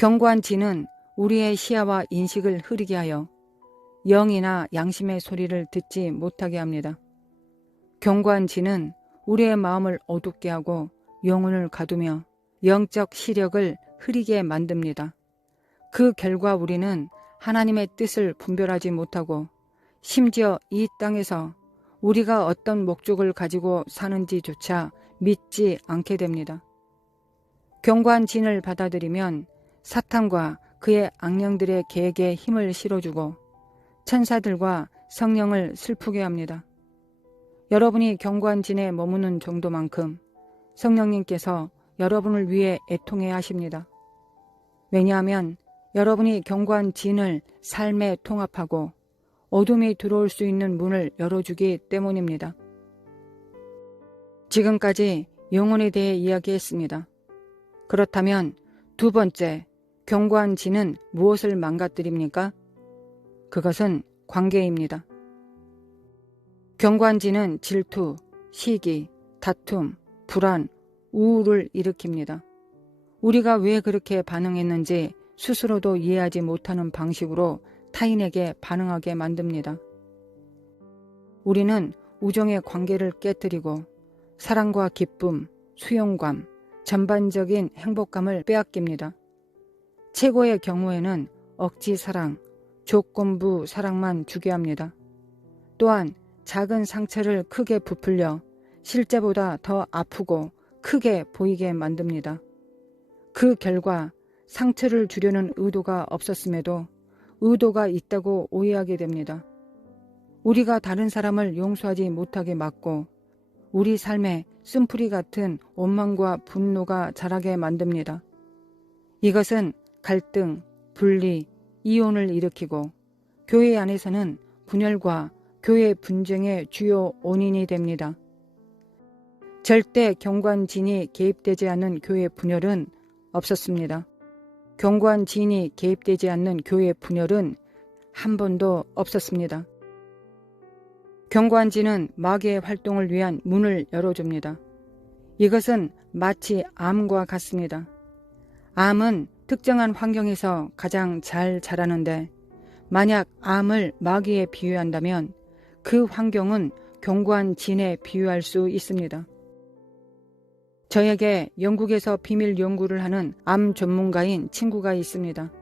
견고한 진은 우리의 시야와 인식을 흐리게 하여 영이나 양심의 소리를 듣지 못하게 합니다. 견고한 진은 우리의 마음을 어둡게 하고 영혼을 가두며 영적 시력을 흐리게 만듭니다. 그 결과 우리는 하나님의 뜻을 분별하지 못하고 심지어 이 땅에서 우리가 어떤 목적을 가지고 사는지조차 믿지 않게 됩니다. 견고한 진을 받아들이면 사탄과 그의 악령들의 계획에 힘을 실어주고 천사들과 성령을 슬프게 합니다. 여러분이 견고한 진에 머무는 정도만큼 성령님께서 여러분을 위해 애통해 하십니다. 왜냐하면 여러분이 견고한 진을 삶에 통합하고 어둠이 들어올 수 있는 문을 열어주기 때문입니다. 지금까지 영혼에 대해 이야기했습니다. 그렇다면 두 번째, 견고한 진은 무엇을 망가뜨립니까? 그것은 관계입니다. 견고한 진은 질투, 시기, 다툼, 불안, 우울을 일으킵니다. 우리가 왜 그렇게 반응했는지 스스로도 이해하지 못하는 방식으로 타인에게 반응하게 만듭니다. 우리는 우정의 관계를 깨뜨리고 사랑과 기쁨, 수용감, 전반적인 행복감을 빼앗깁니다. 최고의 경우에는 억지 사랑, 조건부 사랑만 주게 합니다. 또한 작은 상처를 크게 부풀려 실제보다 더 아프고 크게 보이게 만듭니다. 그 결과 상처를 주려는 의도가 없었음에도 의도가 있다고 오해하게 됩니다. 우리가 다른 사람을 용서하지 못하게 막고 우리 삶에 쓴뿌리 같은 원망과 분노가 자라게 만듭니다. 이것은 갈등, 분리, 이혼을 일으키고 교회 안에서는 분열과 교회 분쟁의 주요 원인이 됩니다. 절대 견고한 진이 개입되지 않는 교회 분열은 없었습니다. 견고한 진이 개입되지 않는 교회 분열은 한 번도 없었습니다. 견고한 진은 마귀의 활동을 위한 문을 열어줍니다. 이것은 마치 암과 같습니다. 암은 특정한 환경에서 가장 잘 자라는데 만약 암을 마귀에 비유한다면 그 환경은 견고한 진에 비유할 수 있습니다. 저에게 영국에서 비밀 연구를 하는 암 전문가인 친구가 있습니다.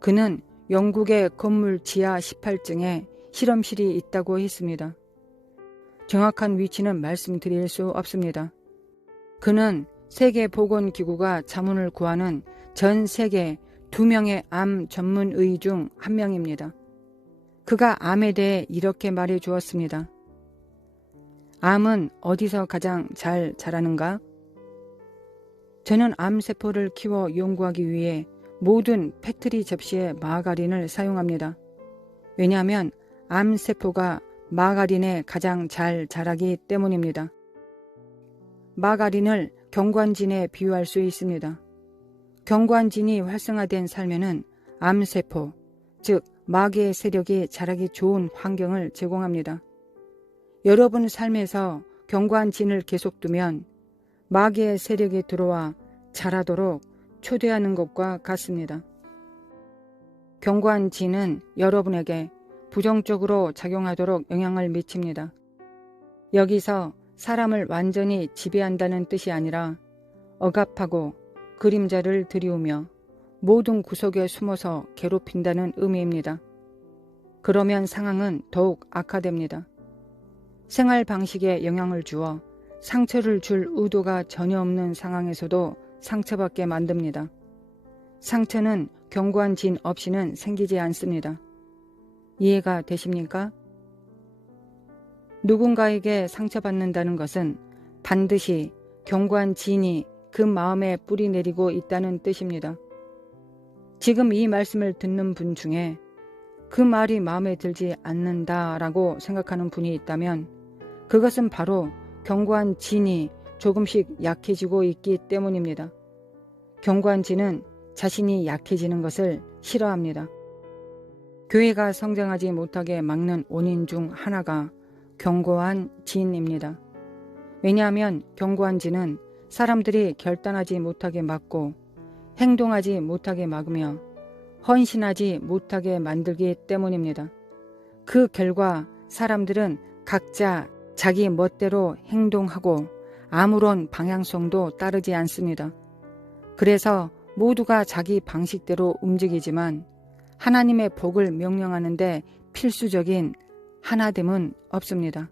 그는 영국의 건물 지하 18층에 실험실이 있다고 했습니다. 정확한 위치는 말씀드릴 수 없습니다. 그는 세계보건기구가 자문을 구하는 전 세계 2명의 암 전문의 중 한 명입니다. 그가 암에 대해 이렇게 말해 주었습니다. 암은 어디서 가장 잘 자라는가? 저는 암세포를 키워 연구하기 위해 모든 패트리 접시에 마가린을 사용합니다. 왜냐하면 암세포가 마가린에 가장 잘 자라기 때문입니다. 마가린을 견고한 진에 비유할 수 있습니다. 견고한 진이 활성화된 삶에는 암세포, 즉 마귀의 세력이 자라기 좋은 환경을 제공합니다. 여러분 삶에서 견고한 진을 계속 두면 마귀의 세력이 들어와 자라도록 초대하는 것과 같습니다. 견고한 진은 여러분에게 부정적으로 작용하도록 영향을 미칩니다. 여기서 사람을 완전히 지배한다는 뜻이 아니라 억압하고 그림자를 들이우며 모든 구석에 숨어서 괴롭힌다는 의미입니다. 그러면 상황은 더욱 악화됩니다. 생활 방식에 영향을 주어 상처를 줄 의도가 전혀 없는 상황에서도 상처받게 만듭니다. 상처는 견고한 진 없이는 생기지 않습니다. 이해가 되십니까? 누군가에게 상처받는다는 것은 반드시 견고한 진이 그 마음에 뿌리 내리고 있다는 뜻입니다. 지금 이 말씀을 듣는 분 중에 그 말이 마음에 들지 않는다라고 생각하는 분이 있다면 그것은 바로 견고한 진이 조금씩 약해지고 있기 때문입니다. 견고한 진은 자신이 약해지는 것을 싫어합니다. 교회가 성장하지 못하게 막는 원인 중 하나가 견고한 진입니다. 왜냐하면 견고한 진은 사람들이 결단하지 못하게 막고 행동하지 못하게 막으며 헌신하지 못하게 만들기 때문입니다. 그 결과 사람들은 각자 자기 멋대로 행동하고 아무런 방향성도 따르지 않습니다. 그래서 모두가 자기 방식대로 움직이지만 하나님의 복을 명령하는데 필수적인 하나됨은 없습니다.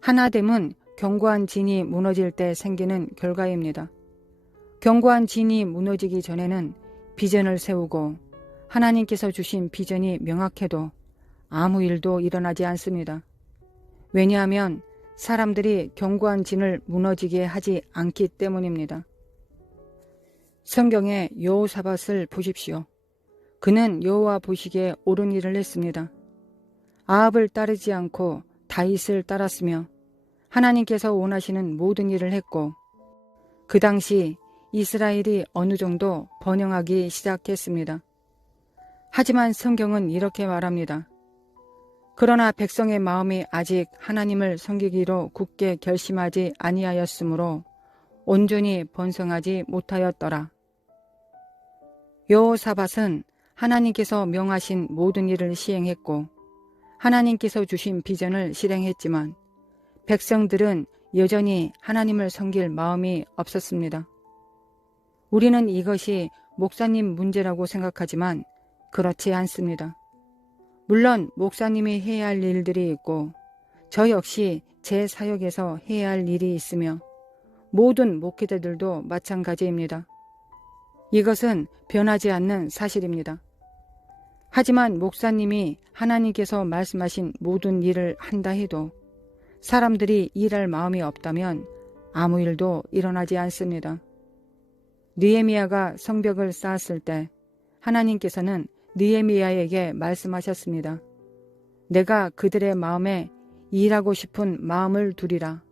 하나됨은 견고한 진이 무너질 때 생기는 결과입니다. 견고한 진이 무너지기 전에는 비전을 세우고 하나님께서 주신 비전이 명확해도 아무 일도 일어나지 않습니다. 왜냐하면 사람들이 견고한 진을 무너지게 하지 않기 때문입니다. 성경의 여호사밧을 보십시오. 그는 여호와 보시기에 옳은 일을 했습니다. 아합을 따르지 않고 다윗을 따랐으며 하나님께서 원하시는 모든 일을 했고 그 당시 이스라엘이 어느 정도 번영하기 시작했습니다. 하지만 성경은 이렇게 말합니다. 그러나 백성의 마음이 아직 하나님을 섬기기로 굳게 결심하지 아니하였으므로 온전히 번성하지 못하였더라. 여호사밧은 하나님께서 명하신 모든 일을 시행했고 하나님께서 주신 비전을 실행했지만 백성들은 여전히 하나님을 섬길 마음이 없었습니다. 우리는 이것이 목사님 문제라고 생각하지만 그렇지 않습니다. 물론 목사님이 해야 할 일들이 있고 저 역시 제 사역에서 해야 할 일이 있으며 모든 목회자들도 마찬가지입니다. 이것은 변하지 않는 사실입니다. 하지만 목사님이 하나님께서 말씀하신 모든 일을 한다 해도 사람들이 일할 마음이 없다면 아무 일도 일어나지 않습니다. 느헤미야가 성벽을 쌓았을 때 하나님께서는 느헤미야에게 말씀하셨습니다. 내가 그들의 마음에 일하고 싶은 마음을 두리라.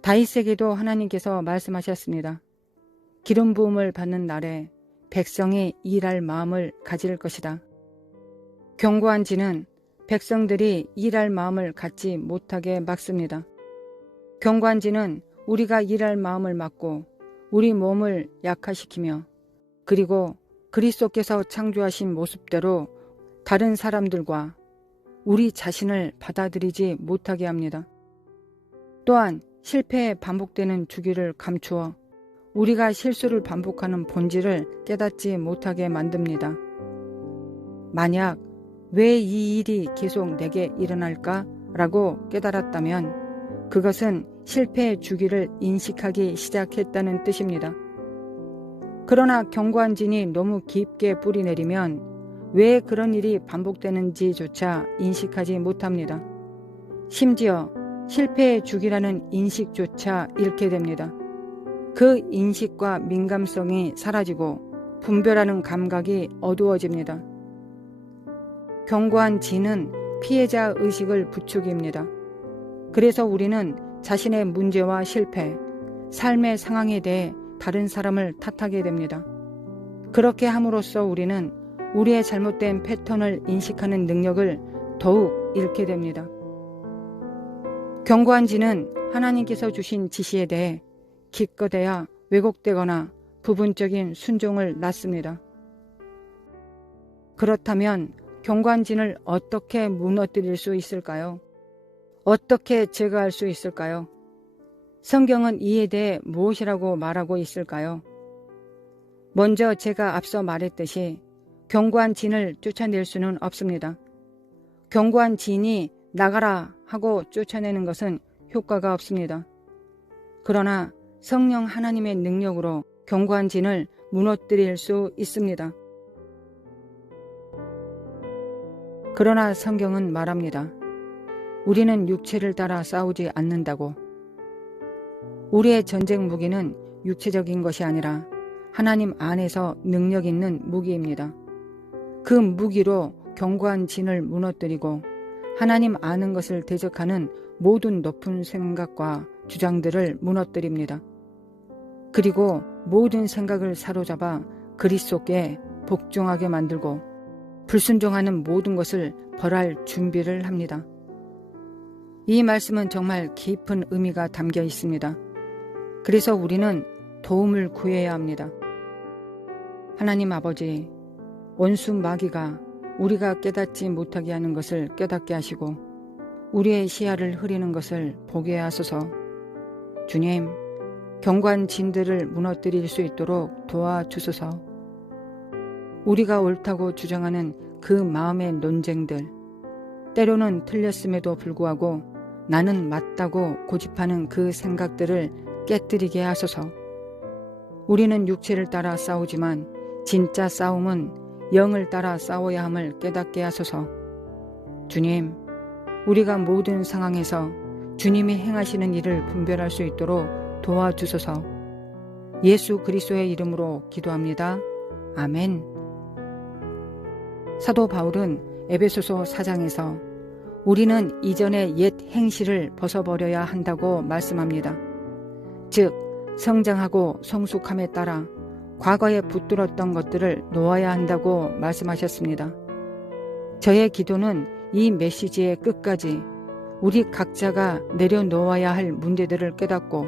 다윗에게도 하나님께서 말씀하셨습니다. 기름 부음을 받는 날에 백성이 일할 마음을 가질 것이다. 견고한 진은 백성들이 일할 마음을 갖지 못하게 막습니다. 견고한 진은 우리가 일할 마음을 막고 우리 몸을 약화시키며 그리고 그리스도께서 창조하신 모습대로 다른 사람들과 우리 자신을 받아들이지 못하게 합니다. 또한 실패에 반복되는 주기를 감추어 우리가 실수를 반복하는 본질을 깨닫지 못하게 만듭니다. 만약 왜 이 일이 계속 내게 일어날까? 라고 깨달았다면 그것은 실패의 주기를 인식하기 시작했다는 뜻입니다. 그러나 견고한 진이 너무 깊게 뿌리내리면 왜 그런 일이 반복되는지조차 인식하지 못합니다. 심지어 실패의 주기라는 인식조차 잃게 됩니다. 그 인식과 민감성이 사라지고 분별하는 감각이 어두워집니다. 견고한 진은 피해자 의식을 부추깁니다. 그래서 우리는 자신의 문제와 실패, 삶의 상황에 대해 다른 사람을 탓하게 됩니다. 그렇게 함으로써 우리는 우리의 잘못된 패턴을 인식하는 능력을 더욱 잃게 됩니다. 견고한 진은 하나님께서 주신 지시에 대해 기껏해야 왜곡되거나 부분적인 순종을 낳습니다. 그렇다면 견고한 진을 어떻게 무너뜨릴 수 있을까요? 어떻게 제거할 수 있을까요? 성경은 이에 대해 무엇이라고 말하고 있을까요? 먼저 제가 앞서 말했듯이 견고한 진을 쫓아낼 수는 없습니다. 견고한 진이 나가라 하고 쫓아내는 것은 효과가 없습니다. 그러나 성령 하나님의 능력으로 견고한 진을 무너뜨릴 수 있습니다. 그러나 성경은 말합니다. 우리는 육체를 따라 싸우지 않는다고. 우리의 전쟁 무기는 육체적인 것이 아니라 하나님 안에서 능력 있는 무기입니다. 그 무기로 견고한 진을 무너뜨리고 하나님 아는 것을 대적하는 모든 높은 생각과 주장들을 무너뜨립니다. 그리고 모든 생각을 사로잡아 그리스도께 복종하게 만들고 불순종하는 모든 것을 벌할 준비를 합니다. 이 말씀은 정말 깊은 의미가 담겨 있습니다. 그래서 우리는 도움을 구해야 합니다. 하나님 아버지, 원수 마귀가 우리가 깨닫지 못하게 하는 것을 깨닫게 하시고 우리의 시야를 흐리는 것을 보게 하소서. 주님, 경관진들을 무너뜨릴 수 있도록 도와주소서. 우리가 옳다고 주장하는 그 마음의 논쟁들, 때로는 틀렸음에도 불구하고 나는 맞다고 고집하는 그 생각들을 깨뜨리게 하소서. 우리는 육체를 따라 싸우지만 진짜 싸움은 영을 따라 싸워야 함을 깨닫게 하소서. 주님, 우리가 모든 상황에서 주님이 행하시는 일을 분별할 수 있도록 도와주소서. 예수 그리스도의 이름으로 기도합니다. 아멘. 사도 바울은 에베소서 4장에서 우리는 이전의 옛 행실을 벗어버려야 한다고 말씀합니다. 즉, 성장하고 성숙함에 따라 과거에 붙들었던 것들을 놓아야 한다고 말씀하셨습니다. 저의 기도는 이 메시지의 끝까지 우리 각자가 내려놓아야 할 문제들을 깨닫고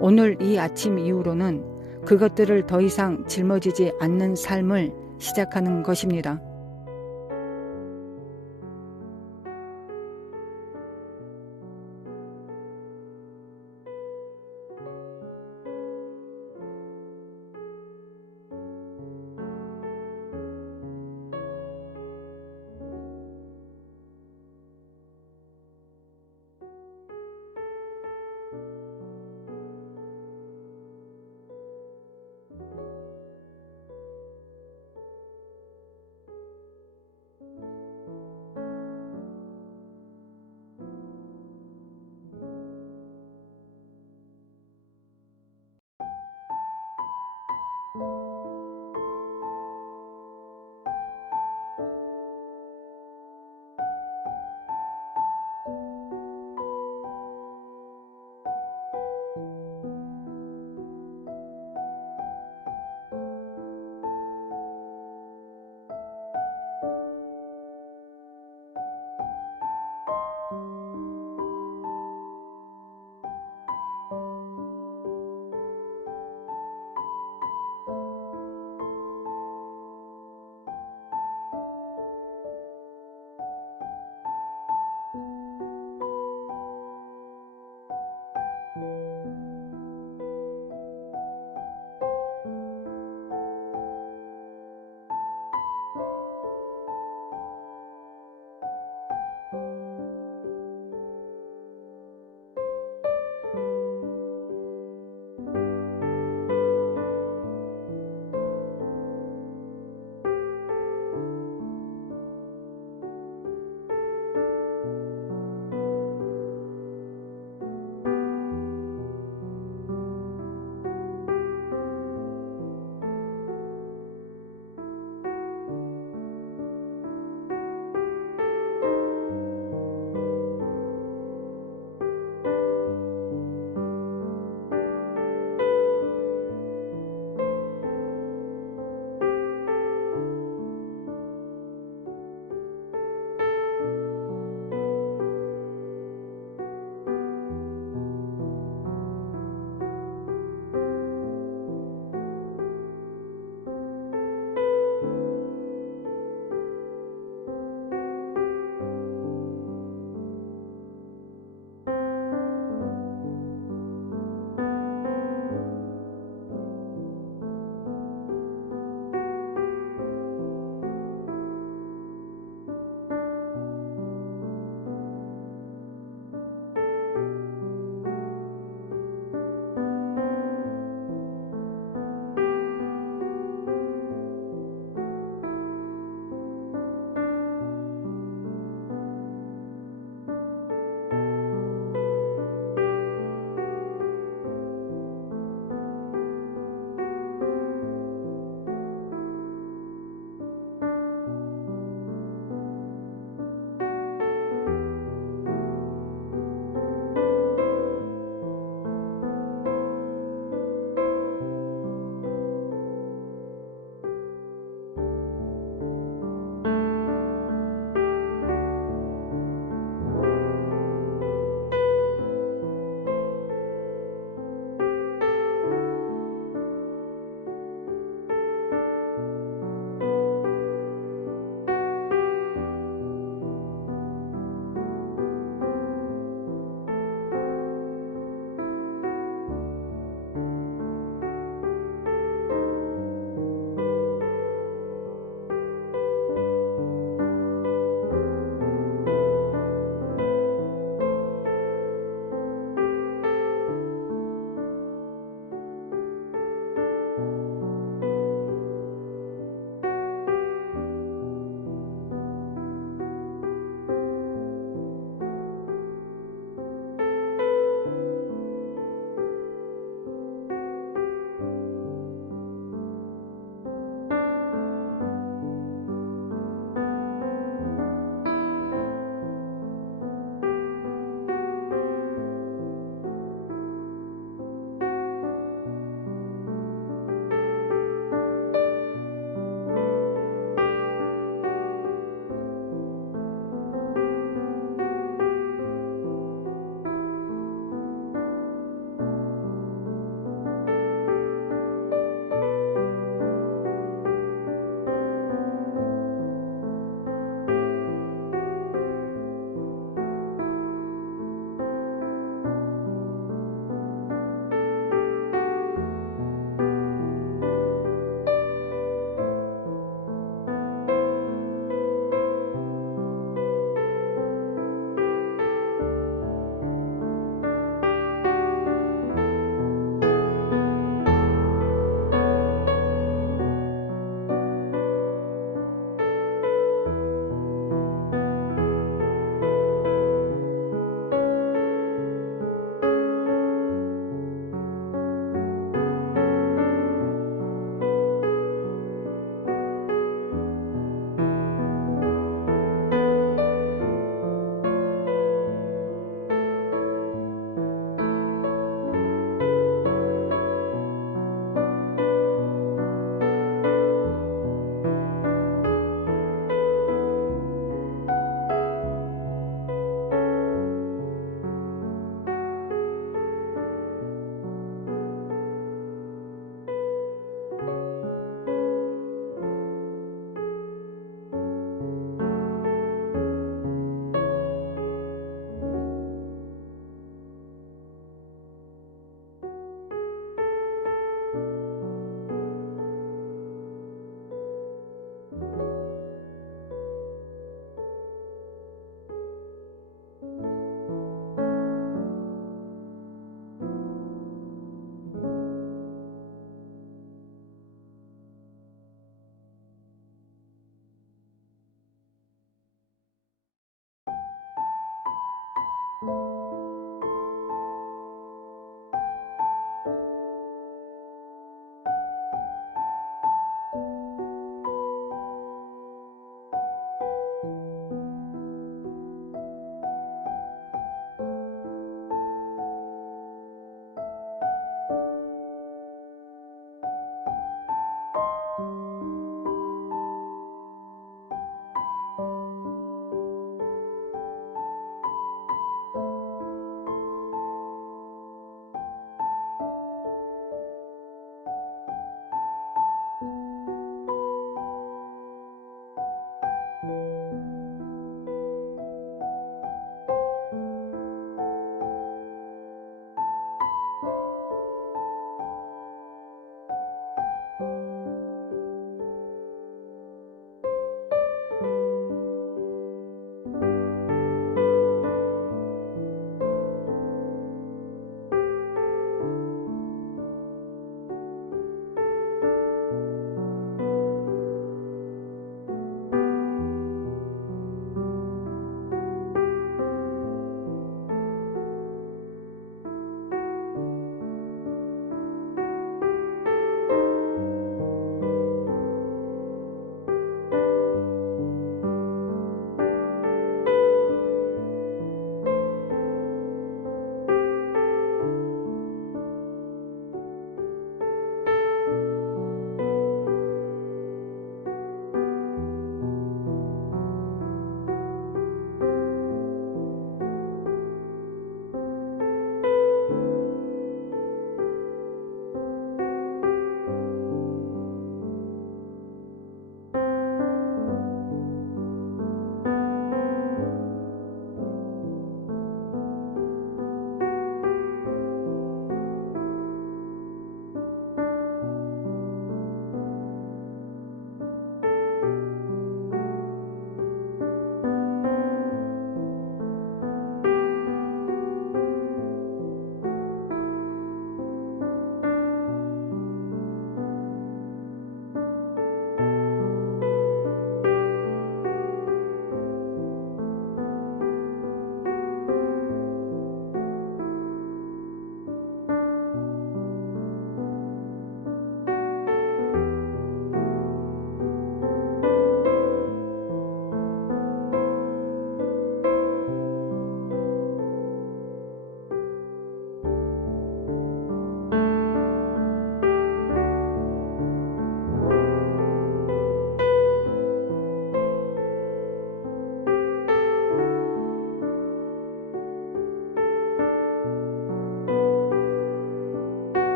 오늘 이 아침 이후로는 그것들을 더 이상 짊어지지 않는 삶을 시작하는 것입니다.